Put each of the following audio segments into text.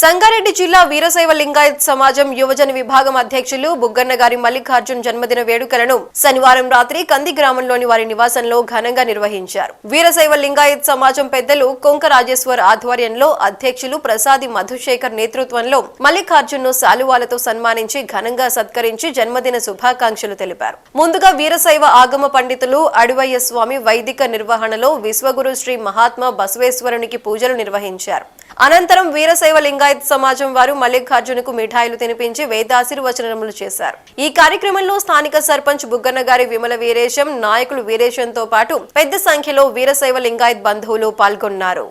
సంగారెడ్డి జిల్లా వీరశైవ లింగాయత్ సమాజం యువజన విభాగం అధ్యక్షులు బుగ్గన్న గారి మల్లికార్జున్ జన్మదిన వేడుకలను శనివారం రాత్రి కంది గ్రామంలోని వారి నివాసంలో ఘనంగా నిర్వహించారు. వీరశైవ లింగాయత్ సమాజం పెద్దలు కొంక రాజేశ్వర్ ఆధ్వర్యంలో అధ్యక్షులు ప్రసాది మధుశేఖర్ నేతృత్వంలో మల్లికార్జున్ ను శాలువాలతో సన్మానించి ఘనంగా సత్కరించి జన్మదిన శుభాకాంక్షలు తెలిపారు. ముందుగా వీరశైవ ఆగమ పండితులు అడివయ్య స్వామి వైదిక నిర్వహణలో విశ్వగురు శ్రీ మహాత్మా బసవేశ్వరునికి పూజలు నిర్వహించారు. అనంతరం వీరశైవ లింగాయత్ సమాజం వారు మల్లికార్జునకు మిఠాయిలు తినిపించి వేదాశీర్వచనములు చేశారు. ఈ కార్యక్రమంలో స్థానిక సర్పంచ్ బుగ్గన్న గారి విమల వీరేశం, నాయకులు వీరేశంతో పాటు పెద్ద సంఖ్యలో వీరశైవ లింగాయత్ బంధువులు పాల్గొన్నారు.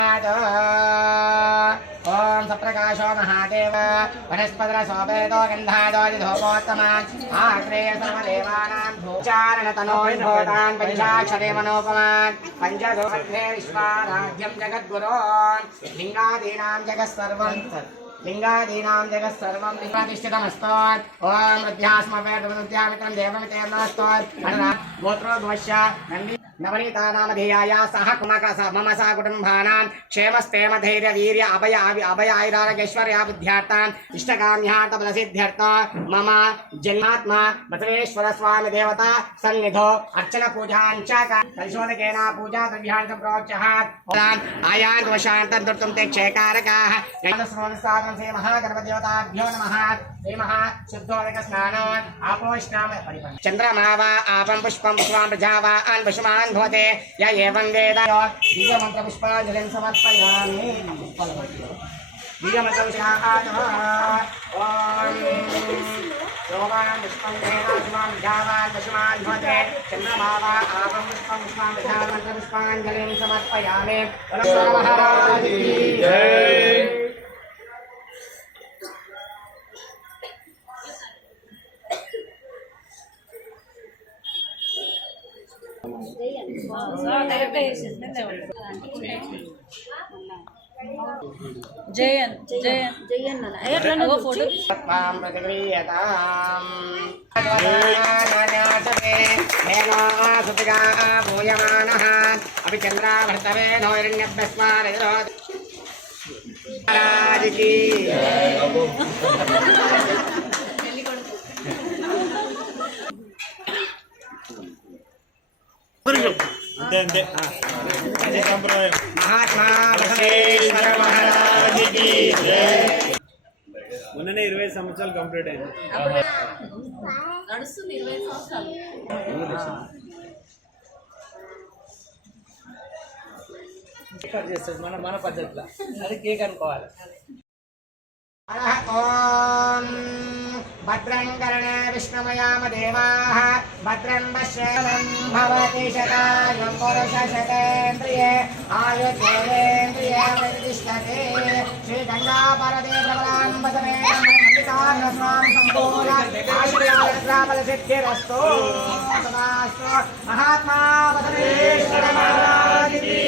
ओम सप्रकाशो महादेव वनस्पतर सोपेतो गंधादोदिधोपोत्तमान् आग्रेय सर्वदेवानां भूचारणतनोन्भूतान् पञ्चाक्षरे मनोपमान् पञ्चदोषे विश्वाराध्यं जगद्गुरोन् लिङ्गादीनां जगत्सर्वं लिङ्गातिष्ठितमस्तोन् ओम हृद्यास्मवेदवदुद्यामित्रं देवमितेर्नस्तोन् गोत्रोद्वश्य नन्दी नवनीतानामधेयाय सह मम सा कुटुम्बानां क्षेमस्तेम धैर्य वीर्य अभय आयुरारोग्यैश्वर्य बुद्ध्यार्थान् इष्टकाम्यार्थबलसिद्ध्यर्थं मम जन्मात्मा बसवेश्वर स्वामी देवता सन्निधौ अर्चन पूजाञ्च कलशोदकेन पूजा द्रव्याणि प्रोच्यः आयान्त वशान्तं दुर्तं ते क्षेकारकाः ज्ञानस्रोतसाधनं श्री महागणपतिदेवताभ्यो नमः श्री महाशुद्धोदक स्नानान् आपोष्णाम चन्द्रमावा आपं पुष्पं पुष्पां प्रजावा अन् पशुमान् भवते य एवं वेद दिव्यमन्त्र पुष्पाञ्जलिं समर्पयामि दिव्यमन्त्र पुष्पं प्रजावान् पशुमान् भवते चन्द्रमावा आपं पुष्पं पुष्पां प्रजावान् पुष्पाञ्जलिं समर्पयामि जयन फोटो अभी चंद्रा भर्तवे महात्मा बसवेश्वर महाराज की जय. మొన్ననే 20 సంవత్సరాలు కంప్లీట్ అయింది. నడుస్తుంది 20 సంవత్సరాలు. మన పద్ధతిలో అది కేక్ అనుకోవాలి. ओम भद्रं कर्णे विष्णुमयाम देवाः भद्रं पश्येनं भवति शतायुं पुरुषशतेन्द्रिये आयुर्वेदेन्द्रिये प्रतिष्ठते श्रीगङ्गापरदे प्रबलाम्बतमे मल्लिकार्जुनस्वामी सम्पूर्ण आशीर्वादसिद्धिरस्तु तदास्तु. महात्मा बसवेश्वर महाराज की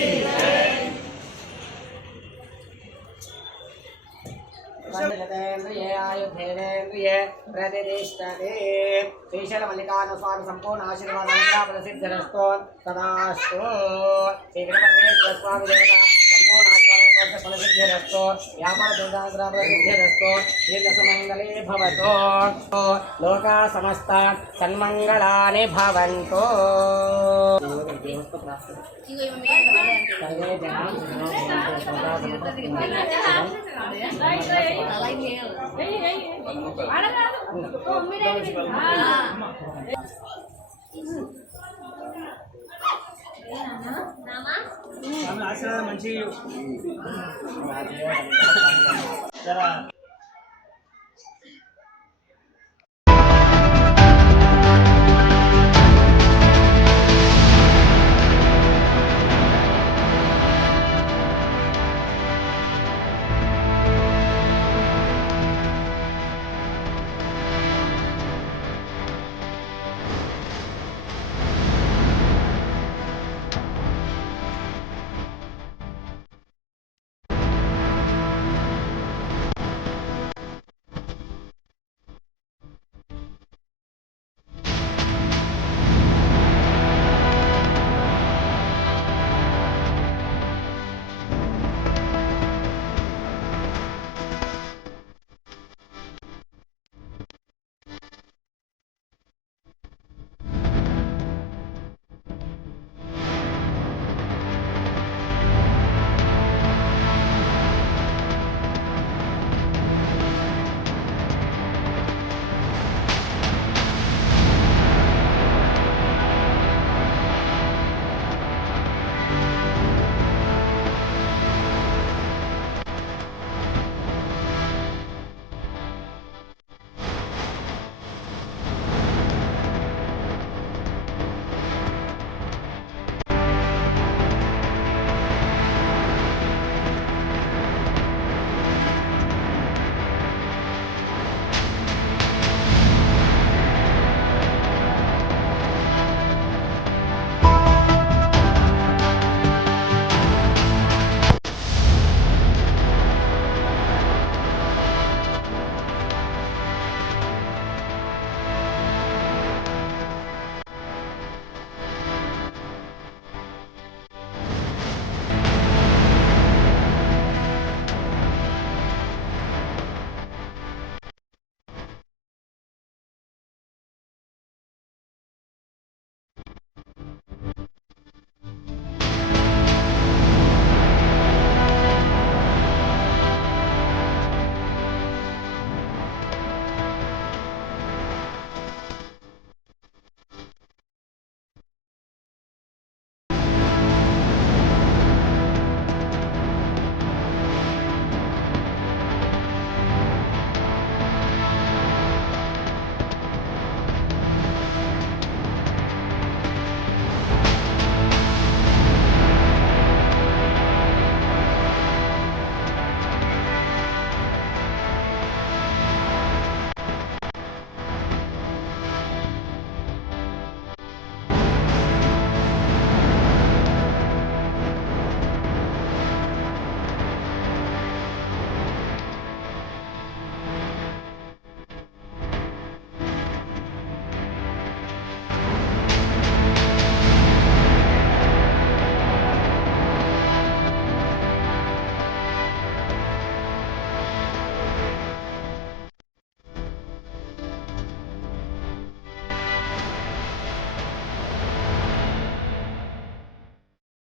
आयुर्वेदेन्द्रिये प्रतिष्ठते श्रीशैल मल्लिकार्जुन स्वामी संपूर्ण आशीर्वाद सिद्धिरस्तु तदास्तु. श्री वीरभद्रेश्वर स्वामी देवता संपूर्ण आशीर्वाद फलसिद्धिरस्तु व्यापार सिद्धिरस्तु दीर्घसुमङ्गले भवतु लोका समस्ता सन्मङ्गलानि भवन्तु. ఆశీర్వాదం మంచి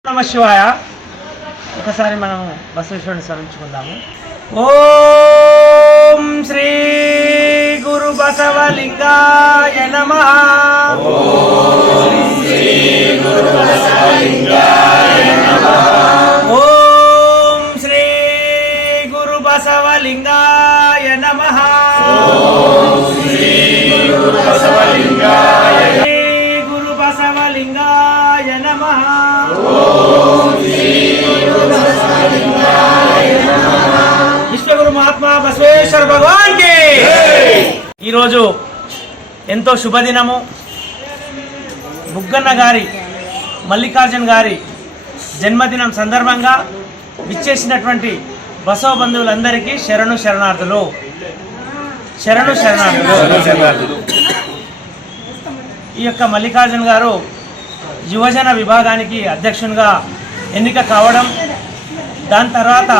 నమ శివాయ. ఒకసారి మనం బసవేశ్వరుని స్మరించుకుందాము. ఓం శ్రీ గురు బసవలింగాయ నమః. ఓం శ్రీ గురు బసవలింగాయ నమః. ఓం శ్రీ గురు బసవలింగాయ నమః. ఓం శ్రీ గురు బసవలింగాయ గురు బసవలింగాయ నమః. విశ్వగురు మహాత్మా బసవేశ్వర భగవాన్ కి. ఈరోజు ఎంతో శుభదినము. బుగ్గన్న గారి మల్లికార్జున్ గారి జన్మదినం సందర్భంగా విచ్చేసినటువంటి బసవ బంధువులందరికీ శరణు శరణార్థులు. ఈ యొక్క మల్లికార్జున్ గారు యువజన విభాగానికి అధ్యక్షునిగా ఎన్నిక కావడం, దాని తర్వాత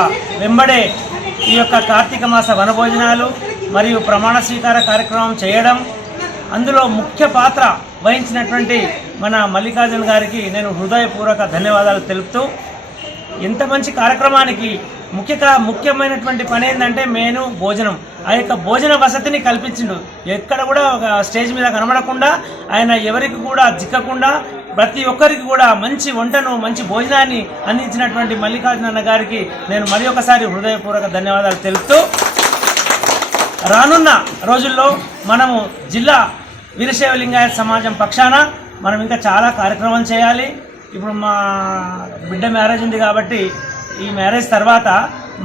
వెంబడే ఈ యొక్క కార్తీక మాస వనభోజనాలు మరియు ప్రమాణ స్వీకార కార్యక్రమం చేయడం, అందులో ముఖ్య పాత్ర వహించినటువంటి మన మల్లికార్జున్ గారికి నేను హృదయపూర్వక ధన్యవాదాలు తెలుపుతూ, ఎంత మంచి కార్యక్రమానికి ముఖ్యమైనటువంటి పని ఏంటంటే మెయిన్ భోజనం. ఆ యొక్క భోజన వసతిని కల్పించిండు. ఎక్కడ కూడా ఒక స్టేజ్ మీద కనబడకుండా, ఆయన ఎవరికి కూడా చిక్కకుండా ప్రతి ఒక్కరికి కూడా మంచి వంటను, మంచి భోజనాన్ని అందించినటువంటి మల్లికార్జున అన్న గారికి నేను మరి ఒకసారి హృదయపూర్వక ధన్యవాదాలు తెలుపుతూ, రానున్న రోజుల్లో మనము జిల్లా వీరశైవ లింగాయత సమాజం పక్షాన మనం ఇంకా చాలా కార్యక్రమాలు చేయాలి. ఇప్పుడు మా బిడ్డ మ్యారేజ్ ఉంది కాబట్టి ఈ మ్యారేజ్ తర్వాత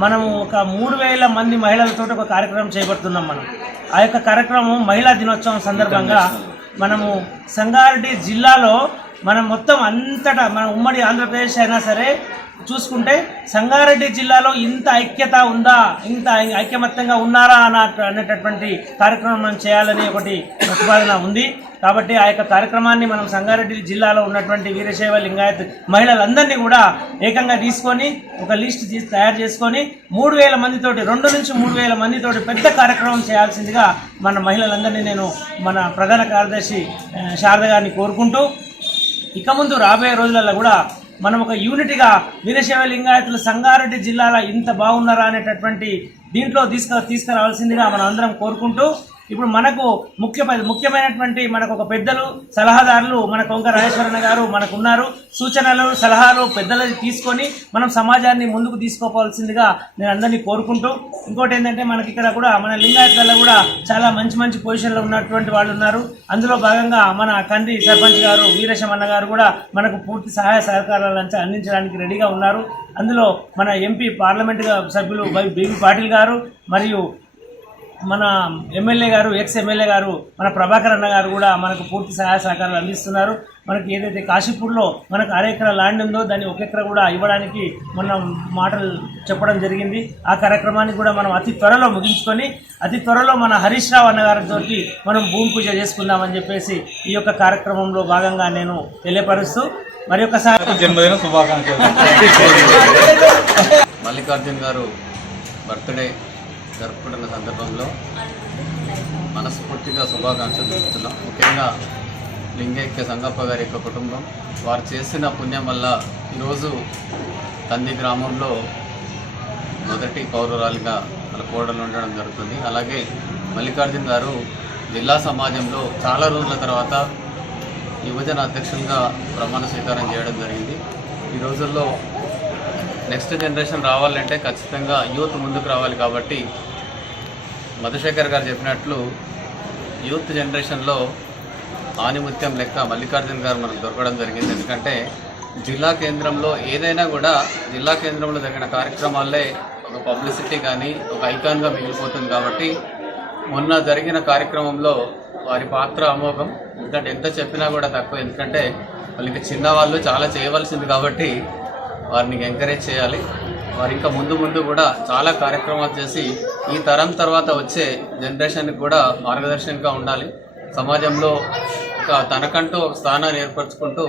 మనము ఒక 3000 మంది మహిళలతో ఒక కార్యక్రమం చేపడుతున్నాం. మనం ఆ యొక్క కార్యక్రమం మహిళా దినోత్సవం సందర్భంగా మనము సంగారెడ్డి జిల్లాలో మనం మొత్తం అంతటా మన ఉమ్మడి ఆంధ్రప్రదేశ్ అయినా సరే చూసుకుంటే సంగారెడ్డి జిల్లాలో ఇంత ఐక్యత ఉందా, ఇంత ఐకమత్యంగా ఉన్నారా అనేటటువంటి కార్యక్రమం మనం చేయాలని ఒకటి ప్రతిపాదన ఉంది. కాబట్టి ఆ యొక్క కార్యక్రమాన్ని మనం సంగారెడ్డి జిల్లాలో ఉన్నటువంటి వీరశైవ లింగాయత్ మహిళలందరినీ కూడా ఏకంగా తీసుకొని ఒక లిస్ట్ తయారు చేసుకొని 3000 మందితోటి 2 నుంచి 3000 మందితోటి పెద్ద కార్యక్రమం చేయాల్సిందిగా మన మహిళలందరినీ నేను మన ప్రధాన కార్యదర్శి శారద గారిని కోరుకుంటూ, ఇక ముందు రాబోయే రోజులలో కూడా మనం ఒక యూనిట్గా వీరశైవ లింగాయతులు సంగారెడ్డి జిల్లాలో ఇంత బాగున్నారా అనేటటువంటి దీంట్లో తీసుకురావాల్సిందిగా మనం అందరం కోరుకుంటూ, ఇప్పుడు మనకు ముఖ్యమైనటువంటి మనకు ఒక పెద్దలు సలహాదారులు మన కొంక రాజేశ్వరన్న గారు మనకు ఉన్నారు. సూచనలు సలహాలు పెద్దలు తీసుకొని మనం సమాజాన్ని ముందుకు తీసుకోవాల్సిందిగా నేను అందరినీ కోరుకుంటూ, ఇంకోటి ఏంటంటే మనకి ఇక్కడ కూడా మన లింగాయత్లలో కూడా చాలా మంచి పొజిషన్లో ఉన్నటువంటి వాళ్ళు ఉన్నారు. అందులో భాగంగా మన కంది సర్పంచ్ గారు వీరేశమన్న గారు కూడా మనకు పూర్తి సహాయ సహకారాలు అందించడానికి రెడీగా ఉన్నారు. అందులో మన ఎంపీ పార్లమెంటు సభ్యులు బీబీ పాటిల్ గారు మరియు మన ఎమ్మెల్యే గారు ఎక్స్ ఎమ్మెల్యే గారు మన ప్రభాకర్ అన్న గారు కూడా మనకు పూర్తి సహాయ సహకారాలు అందిస్తున్నారు. మనకి ఏదైతే కాశీపూర్లో మనకు 1 ఎకరా ల్యాండ్ ఉందో దాన్ని 1 ఎకరా కూడా ఇవ్వడానికి మనం మాటలు చెప్పడం జరిగింది. ఆ కార్యక్రమాన్ని కూడా మనం అతి త్వరలో ముగించుకొని అతి త్వరలో మన హరీష్ రావు అన్న గారితో మనం భూమి పూజ చేసుకుందామని చెప్పేసి ఈ యొక్క కార్యక్రమంలో భాగంగా నేను తెలియపరుస్తూ మరి ఒకసారి జన్మదిన శుభాకాంక్షలు. మల్లికార్జున్ గారు బర్త్డే జరుపుకుంటున్న సందర్భంలో మనస్ఫూర్తిగా శుభాకాంక్షలు తెలుపుతున్నాం. ముఖ్యంగా లింగైక్య సంగప్ప గారి యొక్క కుటుంబం వారు చేసిన పుణ్యం వల్ల ఈరోజు కంది గ్రామంలో మొదటి పౌరురాలిగా వాళ్ళ కోడలు ఉండడం జరుగుతుంది. అలాగే మల్లికార్జున్ గారు జిల్లా సమాజంలో చాలా రోజుల తర్వాత యువజన అధ్యక్షులుగా ప్రమాణ స్వీకారం చేయడం జరిగింది. ఈ రోజుల్లో నెక్స్ట్ జనరేషన్ రావాలంటే ఖచ్చితంగా యూత్ ముందుకు రావాలి. కాబట్టి మధుశేఖర్ గారు చెప్పినట్లు యూత్ జనరేషన్లో ఆనిముత్యం లెక్క మల్లికార్జున్ గారు మనకు దొరకడం జరిగింది. ఎందుకంటే జిల్లా కేంద్రంలో ఏదైనా కూడా జిల్లా కేంద్రంలో జరిగిన కార్యక్రమాలే ఒక పబ్లిసిటీ కానీ ఒక ఐకాన్గా మిగిలిపోతుంది. కాబట్టి మొన్న జరిగిన కార్యక్రమంలో వారి పాత్ర అమోఘం. ఎందుకంటే ఎంత చెప్పినా కూడా తక్కువ. ఎందుకంటే వాళ్ళకి చిన్నవాళ్ళు చాలా చేయవలసింది కాబట్టి వారిని ఎంకరేజ్ చేయాలి. వారు ఇంకా ముందు కూడా చాలా కార్యక్రమాలు చేసి ఈ తరం తర్వాత వచ్చే జనరేషన్కి కూడా మార్గదర్శనంగా ఉండాలి. సమాజంలో తనకంటూ ఒక స్థానాన్ని ఏర్పరచుకుంటూ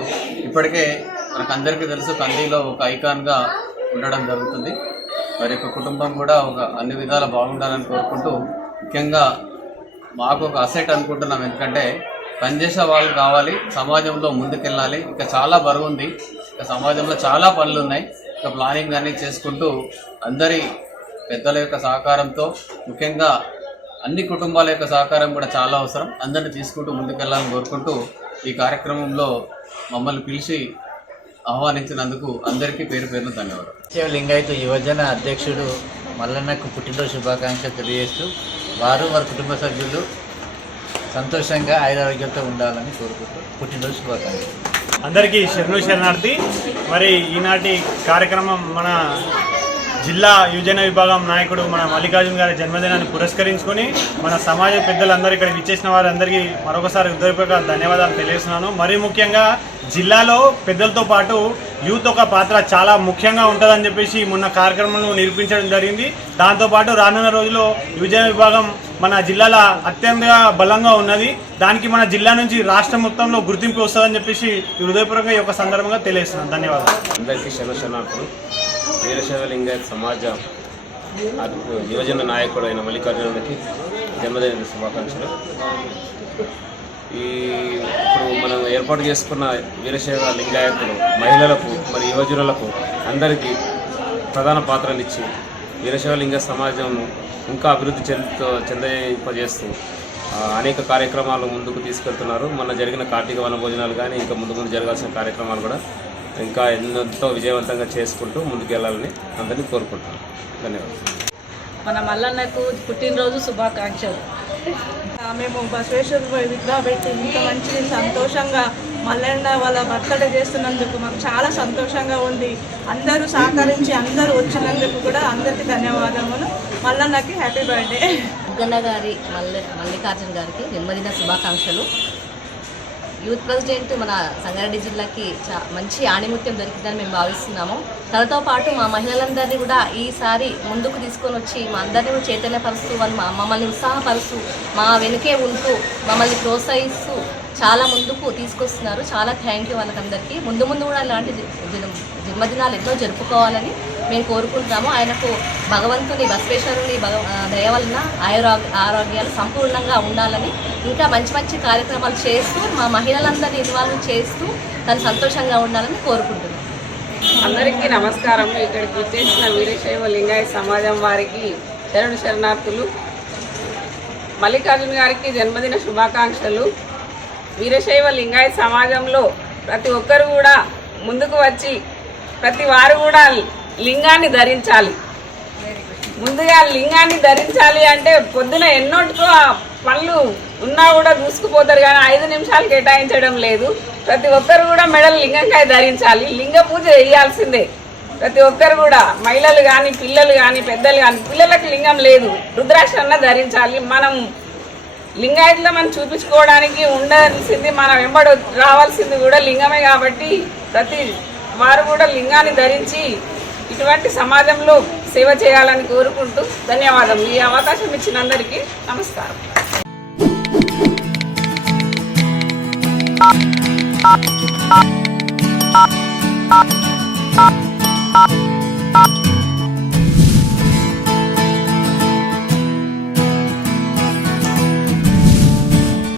ఇప్పటికే మనకందరికీ తెలుసు కందిలో ఒక ఐకాన్గా ఉండడం జరుగుతుంది. వారి యొక్క కుటుంబం కూడా అన్ని విధాలా బాగుండాలని కోరుకుంటూ, ముఖ్యంగా మాకు ఒక అసెట్ అనుకుంటున్నాం. ఎందుకంటే పనిచేసే వాళ్ళు కావాలి, సమాజంలో ముందుకెళ్ళాలి. ఇంకా చాలా బరువు ఉంది. ఇంకా సమాజంలో చాలా పనులు ఉన్నాయి. ఇంకా ప్లానింగ్ అన్ని చేసుకుంటూ అందరి పెద్దల యొక్క సహకారంతో, ముఖ్యంగా అన్ని కుటుంబాల యొక్క సహకారం కూడా చాలా అవసరం. అందరిని తీసుకుంటూ ముందుకెళ్లాలని కోరుకుంటూ ఈ కార్యక్రమంలో మమ్మల్ని పిలిచి ఆహ్వానించినందుకు అందరికీ పేరు పేరున ధన్యవాదాలు. లింగాయత్ యువజన అధ్యక్షుడు మల్లన్నకు పుట్టినరోజు శుభాకాంక్షలు తెలియజేస్తూ వారు వారి కుటుంబ సభ్యులు సంతోషంగా ఆయురారోగ్యంతో ఉండాలని కోరుకుంటూ పుట్టినరోజు శుభాకాంక్షలు. అందరికీ శరణార్థి. మరి ఈనాటి కార్యక్రమం మన జిల్లా యువజన విభాగం నాయకుడు మన మల్లికార్జున్ గారి జన్మదినాన్ని పురస్కరించుకొని మన సమాజ పెద్దలందరూ ఇక్కడ విచ్చేసిన వారందరికీ మరొకసారి హృదయపూర్వక ధన్యవాదాలు తెలియజేస్తున్నాను. మరీ ముఖ్యంగా జిల్లాలో పెద్దలతో పాటు యూత్ ఒక పాత్ర చాలా ముఖ్యంగా ఉంటుందని చెప్పేసి మొన్న కార్యక్రమంలో నిరూపించడం జరిగింది. దాంతోపాటు రానున్న రోజుల్లో యువజన విభాగం మన జిల్లాలో అత్యంత బలంగా ఉన్నది. దానికి మన జిల్లా నుంచి రాష్ట్రం మొత్తంలో గుర్తింపు వస్తుందని చెప్పేసి హృదయపూర్వకంగా ఈ యొక్క సందర్భంగా తెలియజేస్తున్నాను. ధన్యవాదాలు. అందరికీ శరణార్థులు. వీరశైవ లింగాయత్ సమాజ యువజన నాయకుడు అయిన మల్లికార్జునుడికి జన్మదిన శుభాకాంక్షలు. ఇప్పుడు మనం ఏర్పాటు చేసుకున్న వీరశైవ లింగాయతులు మహిళలకు మరి యువజనులకు అందరికీ ప్రధాన పాత్రలు ఇచ్చి వీరశైవ లింగ సమాజం ఇంకా అభివృద్ధి చెందింపజేస్తూ అనేక కార్యక్రమాలు ముందుకు తీసుకెళ్తున్నారు. మొన్న జరిగిన కార్తీక వన భోజనాలు కానీ ఇంకా ముందు జరగాల్సిన కార్యక్రమాలు కూడా ఇంకా ఎంతో విజయవంతంగా చేసుకుంటూ ముందుకెళ్లాలని అందరినీ కోరుకుంటున్నాను. ధన్యవాదాలు. మన మల్లన్నకు పుట్టినరోజు శుభాకాంక్షలు. మేము బసవేశ్వర విగ్రహం పెట్టి ఇంత మంచి సంతోషంగా మల్లన్న వాళ్ళ బర్త్డే చేస్తున్నందుకు మాకు చాలా సంతోషంగా ఉంది. అందరూ సహకరించి అందరూ వచ్చినందుకు కూడా అందరికీ ధన్యవాదములు. మల్లన్నకి హ్యాపీ బర్త్డే. బుగ్గన్న గారి మల్లికార్జున్ గారికి జన్మదిన శుభాకాంక్షలు. యూత్ ప్రెసిడెంట్ మన సంగారెడ్డి జిల్లాకి మంచి ఆణిముత్యం దొరికిందని మేము భావిస్తున్నాము. తనతో పాటు మా మహిళలందరినీ కూడా ఈసారి ముందుకు తీసుకొని వచ్చి మా అందరినీ కూడా చైతన్యపరుస్తూ వాళ్ళు మమ్మల్ని ఉత్సాహపరుస్తూ మా వెనుకే ఉంటూ మమ్మల్ని ప్రోత్సహిస్తూ చాలా ముందుకు తీసుకొస్తున్నారు. చాలా థ్యాంక్ యూ వాళ్ళకందరికీ. ముందు కూడా ఇలాంటి జన్మదినాలు ఎన్నో జరుపుకోవాలని మేము కోరుకుంటున్నాము. ఆయనకు భగవంతుని బసవేశ్వరుని దయ వలన ఆరోగ్యాలు సంపూర్ణంగా ఉండాలని, ఇంకా మంచి మంచి కార్యక్రమాలు చేస్తూ మా మహిళలందరినీ ఇన్వాల్వ్ చేస్తూ తను సంతోషంగా ఉండాలని కోరుకుంటున్నాం. అందరికీ నమస్కారం. ఇక్కడికి వచ్చేసిన వీరశైవ లింగాయత్ సమాజం వారికి శరణార్థులు. మల్లికార్జున్ గారికి జన్మదిన శుభాకాంక్షలు. వీరశైవ లింగాయత్ సమాజంలో ప్రతి ఒక్కరు కూడా ముందుకు వచ్చి ప్రతి వారు కూడా లింగాన్ని ధరించాలి. ముందుగా లింగాన్ని ధరించాలి అంటే పొద్దున ఎన్నోటికో పనులు ఉన్నా కూడా దూసుకుపోతారు, కానీ 5 నిమిషాలు కేటాయించడం లేదు. ప్రతి ఒక్కరు కూడా మెడలు లింగంకాయ ధరించాలి. లింగ పూజ చేయాల్సిందే ప్రతి ఒక్కరు కూడా, మహిళలు కానీ పిల్లలు కానీ పెద్దలు కానీ. పిల్లలకు లింగం లేదు, రుద్రాక్ష ధరించాలి. మనం లింగాయత్లో మనం చూపించుకోవడానికి ఉండాల్సింది, మనం వెంబడి రావాల్సింది కూడా లింగమే. కాబట్టి ప్రతి వారు కూడా లింగాన్ని ధరించి ఇటువంటి సమాజంలో సేవ చేయాలని కోరుకుంటూ ధన్యవాదం. ఈ అవకాశం ఇచ్చిన అందరికీ నమస్కారం.